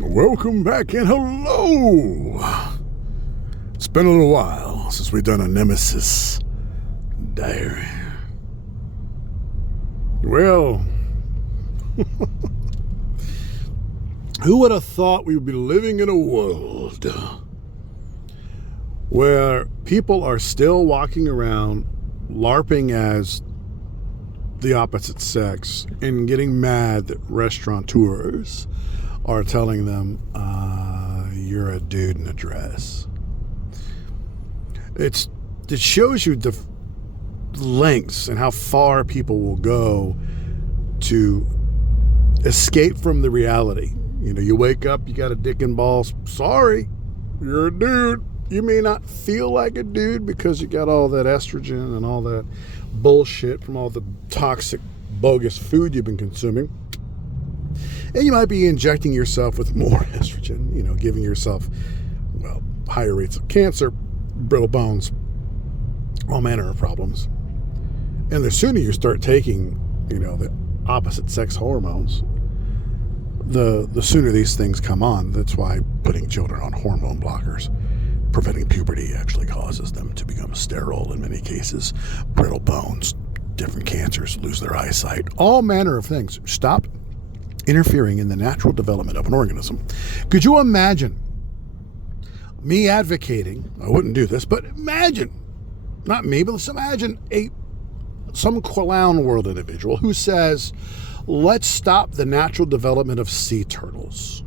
Welcome back and hello! It's been a little while since we've done a Nemesis Diary. Well, who would have thought we would be living in a world where people are still walking around LARPing as the opposite sex and getting mad that restaurateurs are telling them, you're a dude in a dress. It shows you the lengths and how far people will go to escape from the reality. You know, you wake up, you got a dick and balls. Sorry, you're a dude. You may not feel like a dude because you got all that estrogen and all that bullshit from all the toxic, bogus food you've been consuming. And you might be injecting yourself with more estrogen, you know, giving yourself, well, higher rates of cancer, brittle bones, all manner of problems. And the sooner you start taking, you know, the opposite sex hormones, the sooner these things come on. That's why putting children on hormone blockers, preventing puberty, actually causes them to become sterile in many cases, brittle bones, different cancers, lose their eyesight, all manner of things. Stop interfering in the natural development of an organism. Could you imagine me advocating, I wouldn't do this, but imagine, not me, but let's imagine some clown world individual who says, let's stop the natural development of sea turtles.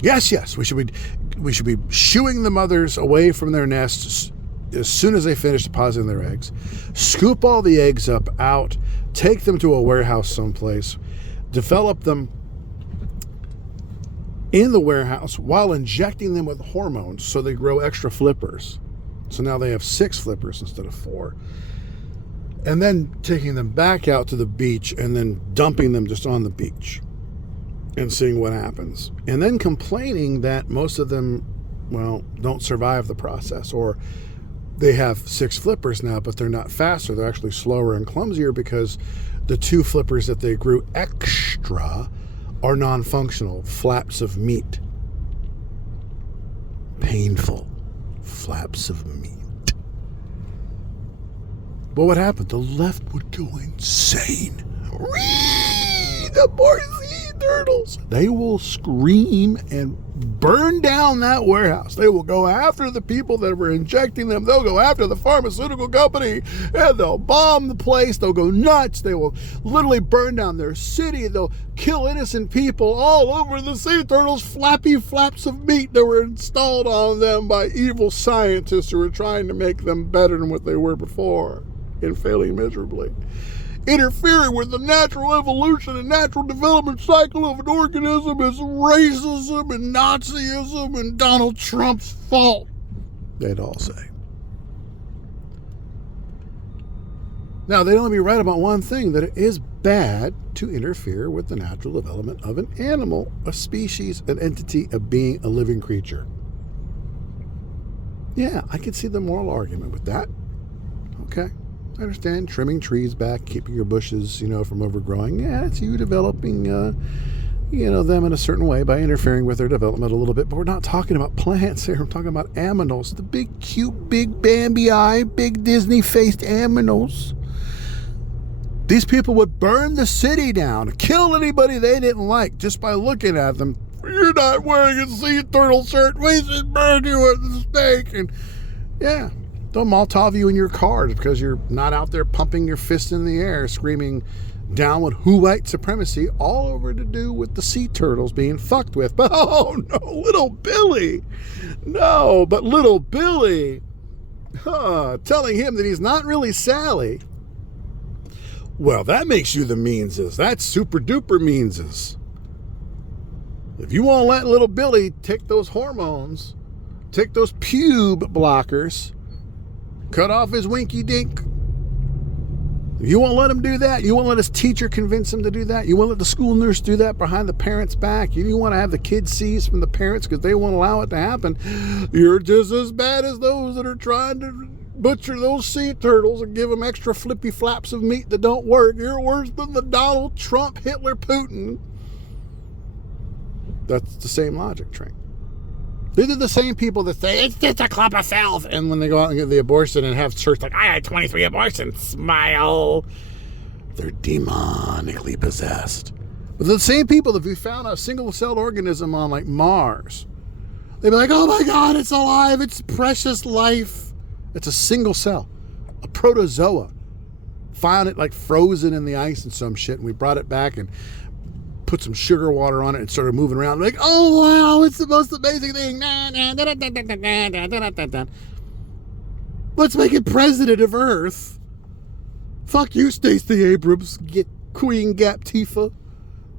Yes, we should be shooing the mothers away from their nests as soon as they finish depositing their eggs. Scoop all the eggs up out, take them to a warehouse someplace, develop them in the warehouse while injecting them with hormones so they grow extra flippers. So now they have 6 flippers instead of 4. And then taking them back out to the beach and then dumping them just on the beach and seeing what happens. And then complaining that most of them, well, don't survive the process, or they have 6 flippers now, but they're not faster. They're actually slower and clumsier because the 2 flippers that they grew extra are non-functional flaps of meat. Painful flaps of meat. What would happen? The left would go insane. The poor sea turtles. They will scream and burn down that warehouse. They will go after the people that were injecting them. They'll go after the pharmaceutical company and they'll bomb the place. They'll go nuts. They will literally burn down their city. They'll kill innocent people all over the sea turtles' flappy flaps of meat that were installed on them by evil scientists who were trying to make them better than what they were before and failing miserably. Interfering with the natural evolution and natural development cycle of an organism is racism and Nazism and Donald Trump's fault, they'd all say. Now, they'd only be right about one thing, that it is bad to interfere with the natural development of an animal, a species, an entity, a being, a living creature. Yeah, I could see the moral argument with that. Okay. I understand trimming trees back, keeping your bushes, from overgrowing. Yeah, it's you developing, them in a certain way by interfering with their development a little bit. But we're not talking about plants here. We're talking about aminos. The big, cute, big Bambi-eye, big Disney-faced aminos. These people would burn the city down, kill anybody they didn't like just by looking at them. You're not wearing a sea turtle shirt. We should burn you at the stake. And yeah. They'll Molotov you in your car because you're not out there pumping your fist in the air, screaming down with white supremacy, all over to do with the sea turtles being fucked with. But oh no, little Billy. No, but little Billy, telling him that he's not really Sally. Well, that makes you the meanses. That's super duper meanses. If you won't let little Billy take those hormones, take those pube blockers, cut off his winky dink. You won't let him do that. You won't let his teacher convince him to do that. You won't let the school nurse do that behind the parents' back. You want to have the kids seize from the parents because they won't allow it to happen. You're just as bad as those that are trying to butcher those sea turtles and give them extra flippy flaps of meat that don't work. You're worse than the Donald Trump, Hitler, Putin That's the same logic train. These are the same people that say, it's just a clump of cells. And when they go out and get the abortion and have church like, I had 23 abortions, smile. They're demonically possessed. But the same people, if we found a single-celled organism on, like, Mars, they'd be like, oh my God, it's alive, it's precious life. It's a single cell, a protozoa. Found it, like, frozen in the ice and some shit, and we brought it back and put some sugar water on it and started moving around. Like, oh wow, it's the most amazing thing. Let's make it president of Earth. Fuck you, Stacey Abrams, get Queen Gaptifa.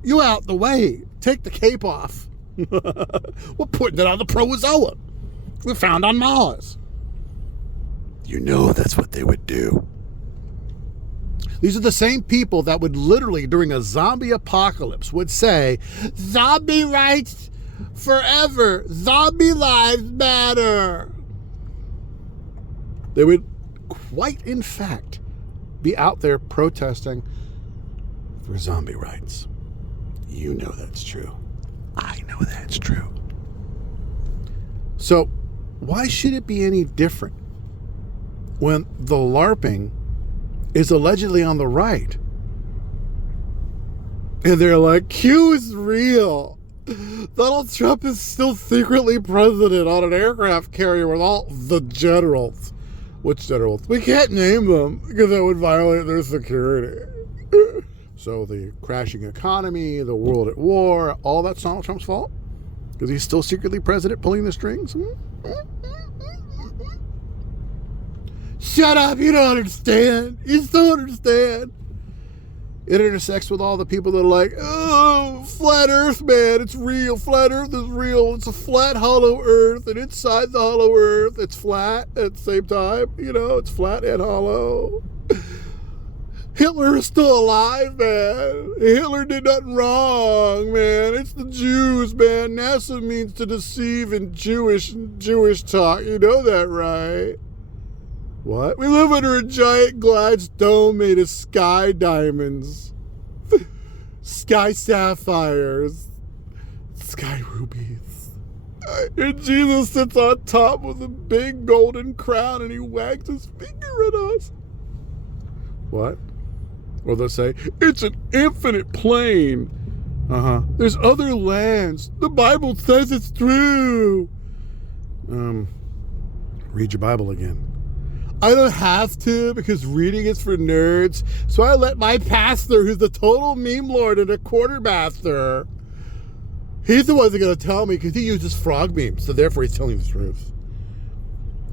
You out the way. Take the cape off. We're putting it on the protozoa we found on Mars. You know that's what they would do. These are the same people that would literally, during a zombie apocalypse, would say, zombie rights forever. Zombie lives matter. They would quite, in fact, be out there protesting for zombie rights. You know that's true. I know that's true. So, why should it be any different when the LARPing is allegedly on the right? And they're like, Q is real. Donald Trump is still secretly president on an aircraft carrier with all the generals. Which generals? We can't name them because that would violate their security. So the crashing economy, the world at war, all that's Donald Trump's fault? Because he's still secretly president pulling the strings? Shut up, you don't understand. You still understand. It intersects with all the people that are like, oh, flat earth, man, it's real. Flat earth is real. It's a flat, hollow earth, and inside the hollow earth, it's flat at the same time. You know, it's flat and hollow. Hitler is still alive, man. Hitler did nothing wrong, man. It's the Jews, man. NASA means to deceive in Jewish talk. You know that, right? What? We live under a giant glass dome made of sky diamonds. Sky sapphires. Sky rubies. And Jesus sits on top with a big golden crown and he wags his finger at us. What? Or they'll say, it's an infinite plane. There's other lands. The Bible says it's true. Read your Bible again. I don't have to because reading is for nerds. So I let my pastor, who's the total meme lord and a quartermaster, he's the one that's going to tell me because he uses frog memes. So therefore he's telling the truth.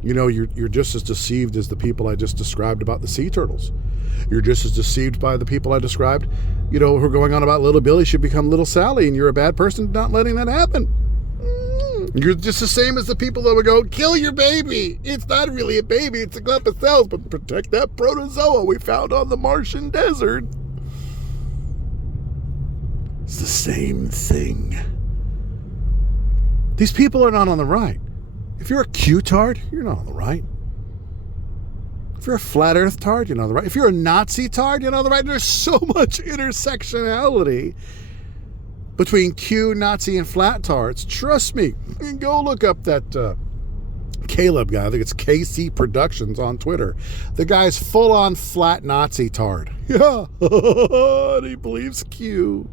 You know, you're just as deceived as the people I just described about the sea turtles. You're just as deceived by the people I described, you know, who are going on about little Billy should become little Sally, and you're a bad person not letting that happen. You're just the same as the people that would go, kill your baby. It's not really a baby, it's a clump of cells, but protect that protozoa we found on the Martian desert. It's the same thing. These people are not on the right. If you're a Q-tard, you're not on the right. If you're a flat earth tard, you're not on the right. If you're a Nazi tard, you're not on the right. There's so much intersectionality between Q, Nazi, and flat tards. Trust me. Go look up that Caleb guy. I think it's KC Productions on Twitter. The guy's full-on flat Nazi tard. Yeah. And he believes Q.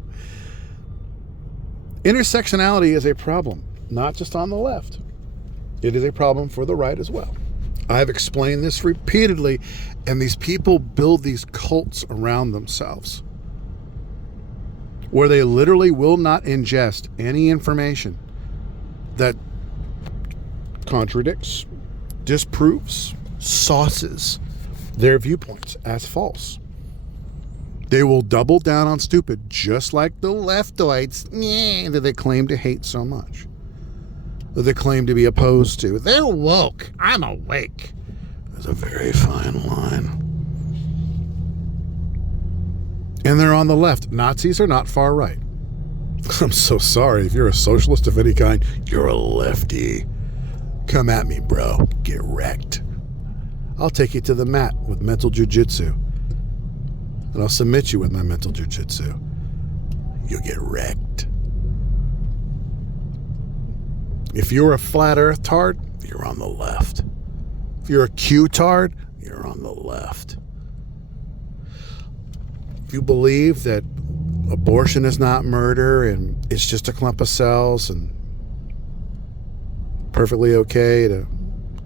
Intersectionality is a problem, not just on the left. It is a problem for the right as well. I've explained this repeatedly, and these people build these cults around themselves where they literally will not ingest any information that contradicts, disproves, sauces their viewpoints as false. They will double down on stupid, just like the leftoids that they claim to hate so much, that they claim to be opposed to. They're woke. I'm awake. There's a very fine line. And they're on the left. Nazis are not far right. I'm so sorry. If you're a socialist of any kind, you're a lefty. Come at me, bro. Get wrecked. I'll take you to the mat with mental jujitsu. And I'll submit you with my mental jujitsu. You'll get wrecked. If you're a flat earth tard, you're on the left. If you're a Q-tard, you're on the left. If you believe that abortion is not murder and it's just a clump of cells and perfectly okay to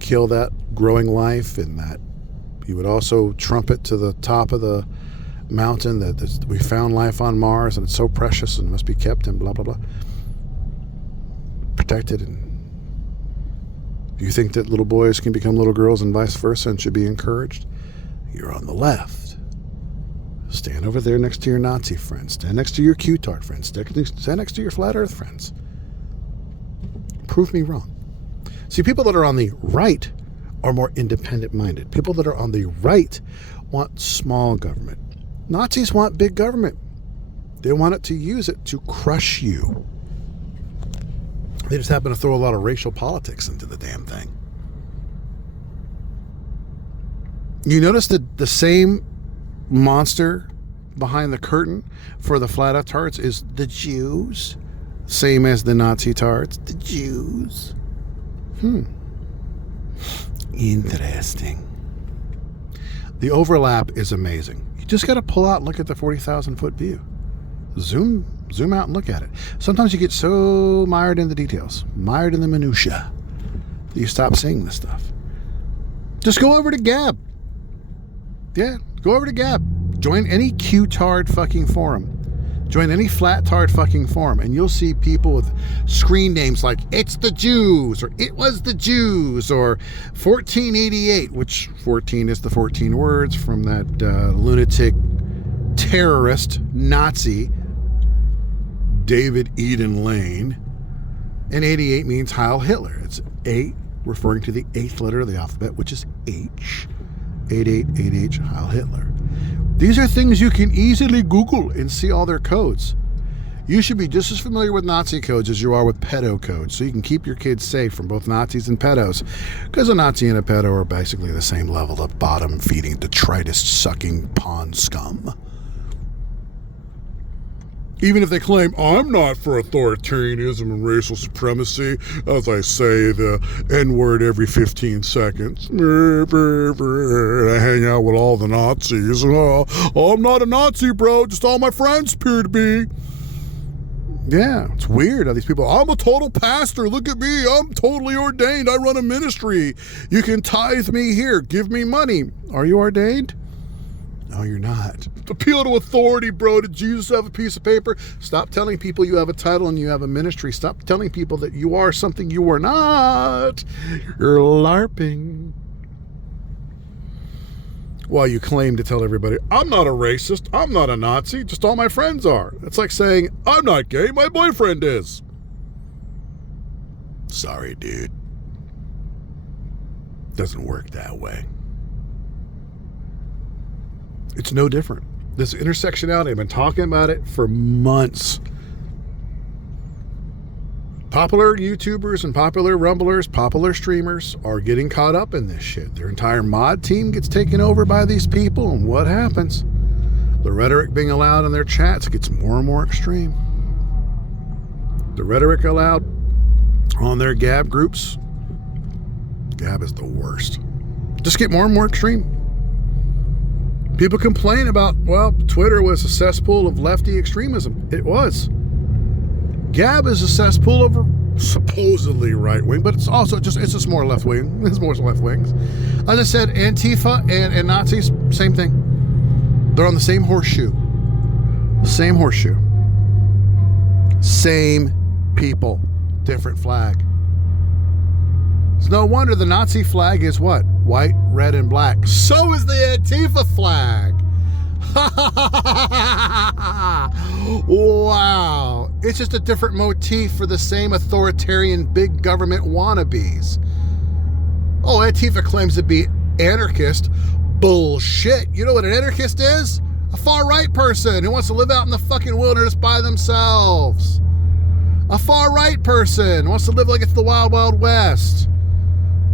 kill that growing life, and that you would also trumpet to the top of the mountain that we found life on Mars and it's so precious and must be kept and blah, blah, blah. Protected. And you think that little boys can become little girls and vice versa and should be encouraged, you're on the left. Stand over there next to your Nazi friends. Stand next to your Q-tard friends. Stand next to your flat earth friends. Prove me wrong. See, people that are on the right are more independent-minded. People that are on the right want small government. Nazis want big government. They want it to use it to crush you. They just happen to throw a lot of racial politics into the damn thing. You notice that the same monster behind the curtain for the flat earth tards is the Jews. Same as the Nazi tards, the Jews. Interesting. The overlap is amazing. You just got to pull out and look at the 40,000 foot view. Zoom out and look at it. Sometimes you get so mired in the details, mired in the minutia, that you stop seeing this stuff. Just go over to Gab. Yeah, go over to Gab. Join any Q-tard fucking forum. Join any flat tard fucking forum, and you'll see people with screen names like "It's the Jews" or "It was the Jews" or 1488, which 14 is the 14 words from that lunatic terrorist Nazi David Eden Lane, and 88 means Heil Hitler. It's 8 referring to the 8th letter of the alphabet, which is H. 8888 Heil Hitler. These are things you can easily Google and see all their codes. You should be just as familiar with Nazi codes as you are with pedo codes, so you can keep your kids safe from both Nazis and pedos, because a Nazi and a pedo are basically the same level of bottom-feeding, detritus-sucking pawn scum. Even if they claim, I'm not for authoritarianism and racial supremacy, as I say the N-word every 15 seconds. I hang out with all the Nazis. Oh, I'm not a Nazi, bro. Just all my friends appear to be. Yeah, it's weird how these people, I'm a total pastor. Look at me. I'm totally ordained. I run a ministry. You can tithe me here. Give me money. Are you ordained? No, you're not. Appeal to authority, bro. Did Jesus have a piece of paper? Stop telling people you have a title and you have a ministry. Stop telling people that you are something you are not. You're LARPing. While you claim to tell everybody, I'm not a racist. I'm not a Nazi. Just all my friends are. It's like saying, I'm not gay. My boyfriend is. Sorry, dude. Doesn't work that way. It's no different. This intersectionality, I've been talking about it for months. Popular YouTubers and popular Rumblers, popular streamers are getting caught up in this shit. Their entire mod team gets taken over by these people, and what happens? The rhetoric being allowed in their chats gets more and more extreme. The rhetoric allowed on their Gab groups, Gab is the worst. Just get more and more extreme. People complain about, well, Twitter was a cesspool of lefty extremism. It was. Gab is a cesspool of supposedly right wing, but it's also it's just more left wing. It's more left wings. As I said, Antifa and Nazis, same thing. They're on the same horseshoe. Same horseshoe. Same people. Different flag. It's no wonder the Nazi flag is what? White, red, and black. So is the Antifa flag. Wow. It's just a different motif for the same authoritarian big government wannabes. Oh, Antifa claims to be anarchist. Bullshit. You know what an anarchist is? A far-right person who wants to live out in the fucking wilderness by themselves. A far-right person who wants to live like it's the Wild Wild West.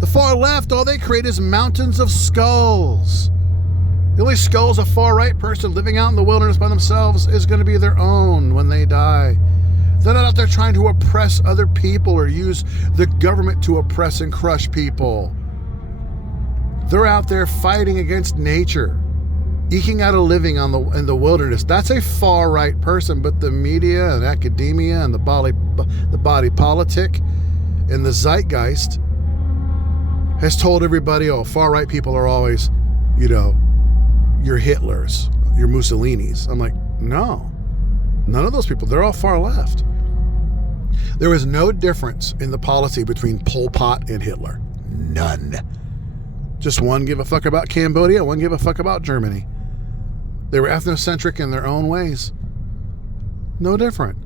The far left, all they create is mountains of skulls. The only skulls a far right person living out in the wilderness by themselves is going to be their own when they die. They're not out there trying to oppress other people or use the government to oppress and crush people. They're out there fighting against nature, eking out a living in the wilderness. That's a far-right person, but the media and academia and the body politic and the zeitgeist has told everybody, oh, far-right people are always, your Hitlers, your Mussolinis. I'm like, no, none of those people. They're all far left. There was no difference in the policy between Pol Pot and Hitler. None. Just one give a fuck about Cambodia, one give a fuck about Germany. They were ethnocentric in their own ways. No different.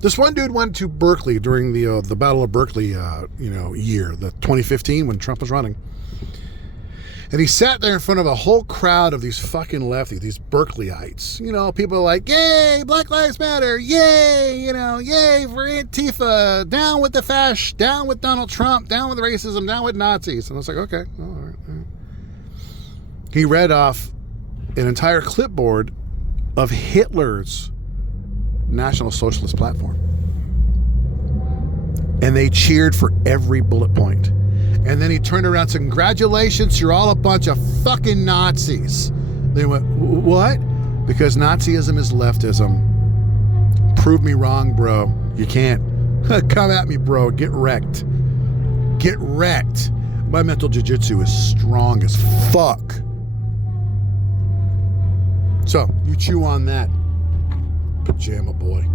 This one dude went to Berkeley during the Battle of Berkeley, year, the 2015 when Trump was running. And he sat there in front of a whole crowd of these fucking lefties, these Berkeleyites. People are like, yay, Black Lives Matter, yay, yay for Antifa, down with the fash, down with Donald Trump, down with racism, down with Nazis. And I was like, okay, all right. He read off an entire clipboard of Hitler's National Socialist platform. And they cheered for every bullet point. And then he turned around and said, congratulations, you're all a bunch of fucking Nazis. They went, what? Because Nazism is leftism. Prove me wrong, bro. You can't. Come at me, bro. Get wrecked. Get wrecked. My mental jiu-jitsu is strong as fuck. So, you chew on that, pajama boy.